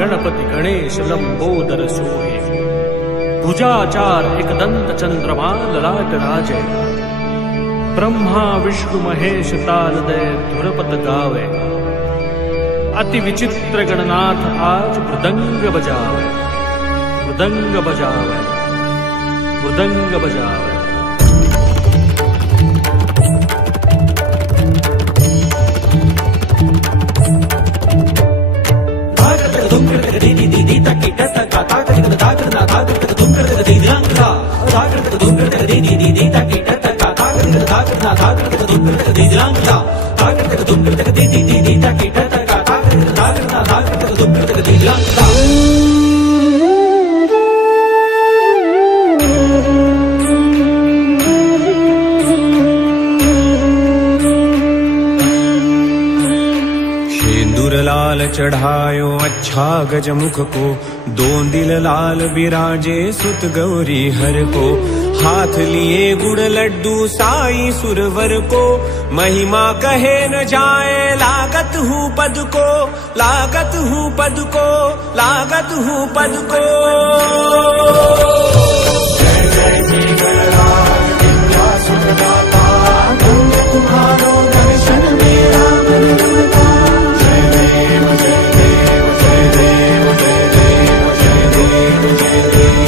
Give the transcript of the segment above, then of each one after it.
गणपति गणेश लंबोदर सोहे। भुजाचार एकदंत चंद्रमा ललाट राजे। ब्रह्मा विष्णु महेश तालदय धुरपत गावे। अति विचित्र गणनाथ आज मृदंग बजावे। मृदंग बजावे, मृदंग बजावे। लाल चढ़ायो अच्छा गजमुख को, दोंदिल लाल बिराजे सुत गौरी हर को। हाथ लिए गुड़ लड्डू साई सुरवर को, महिमा कहे न जाए लागत हूँ पद को, लागत हूँ पद को, लागत हूँ पद को। जय जय जी गणराज विंध्याचल दाता, धन्य तुम्हारो दर्शन मेरा मन रमता। जय देव जय देव जय देव जय देव जय देव जय देव।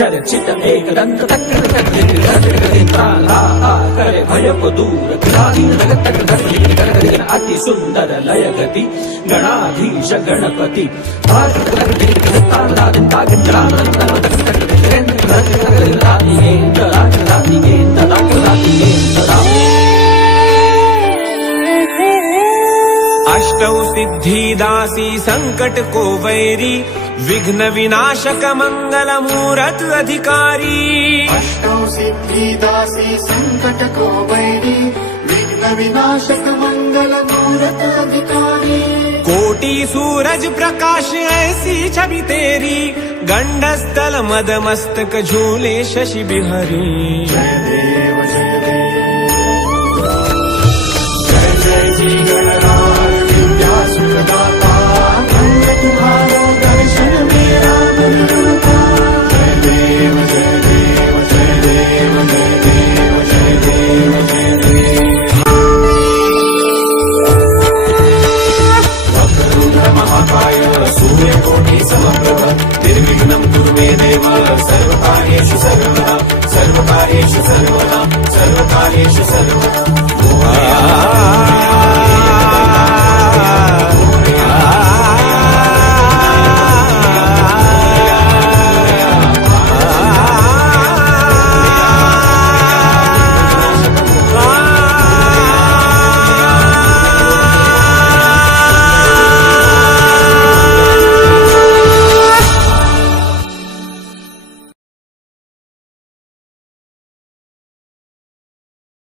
चर्चित एक दंत करे भय को दूर, अति सुंदर लय गति गणाधीश गणपति। अष्टौ सिद्धि दासी संकट को वैरी, विघ्न विनाशक मंगल मूरत अधिकारी। अष्टौ सिद्धि दासी संकट को वैरी, विघ्न विनाशक मंगल मूरत अधिकारी। कोटि सूरज प्रकाश ऐसी छवि तेरी, गंडस्थल मद मस्तक झूले शशि बिहारी। जय देव